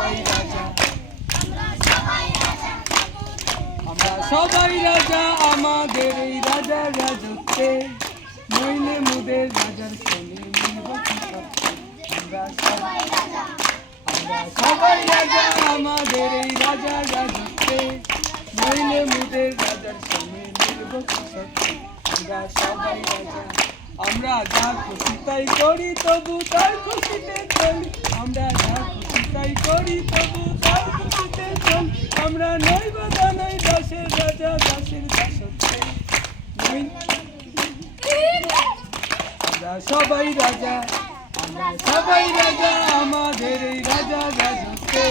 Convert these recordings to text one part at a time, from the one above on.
সবাই রাজা, আমরা সবাই রাজা আমাদের এই রাজার রাজত্বে, নইলে মোদের রাজার সঙ্গে মিলব কি সত্যি। আমরা সবাই রাজা, আমরা সবাই রাজা আমাদের এই রাজার রাজত্বে, নইলে মোদের রাজার সঙ্গে মিলব কি সত্যি। আমরা সবাই রাজা, আমরা যা খুশি তাই করি তবু তার খুশিতে চলি, আমরা যা খুশি তাই করি তবু তার খুশিতে চলি। আমরা নই বাধা নই দাসের রাজা, দাসের দাসত্বে নই। আমরা সবাই রাজা, আমরা সবাই রাজা আমাদের এই রাজা রাজত্বে,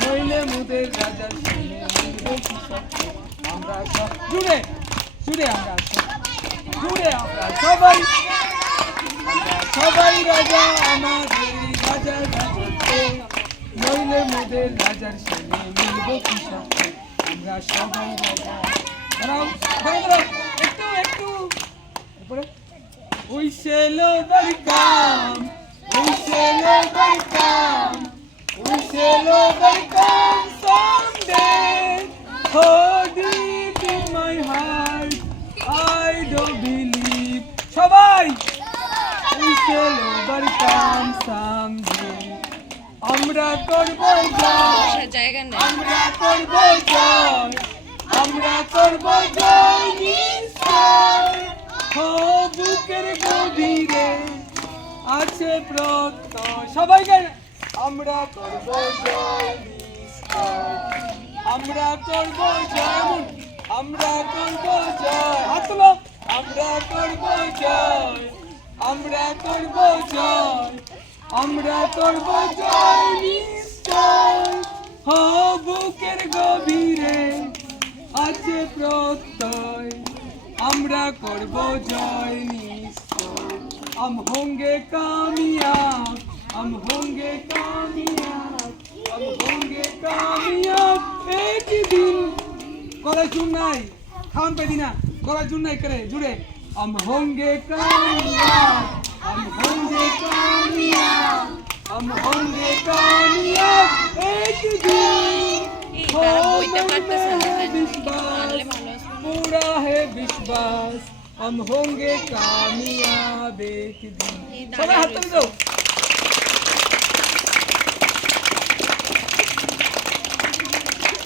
নইলে মোদের রাজার সঙ্গে মিলব কি সত্যি। আমরা সব জুড়ে জুড়ে আমরা জুড়ে আমরা সবাই, আমরা সবাই রাজা আমাদের এই রাজার রাজত্বে, নইলে মোদের রাজার সঙ্গে মিলব কি সত্যি। আমরা সবাই রাজা। দাঁড়াও দাঁড়াও একটু একটু তারপরে we shall overcome, we shall overcome, we shall overcome someday. Oh, deep in my heart, I don't believe. সবাই we shall overcome someday. আমরা করব জয়, আমরা করব জয়, আমরা করব জয় নিশ্চয়। বুকের গভীরে আছে প্রত্যয়, সবাইকে আমরা করব জয় নিশ্চয়, আমরা করব জয়, আমরা করব জয়, হাত তোলো, আমরা করব জয়, আমরা করব জয়, আমরা করব জয় নিশ্চয়। বুকের গভীরে আছে প্রত্যয়, আমরা করব জয় নিশ্চয়। हम होंगे कामयाब, हम होंगे कामयाब, हम होंगे कामयाब एक दिन। गला चुन नहीं थाम पे दीना, गला चुन नहीं करे जुड़े। हम होंगे कामयाब, हम होंगे कामयाब, हम होंगे कामयाब एक दिन। पूरा है विश्वास, हम होंगे कामयाब एक दिन। सब हाथ ताली दो।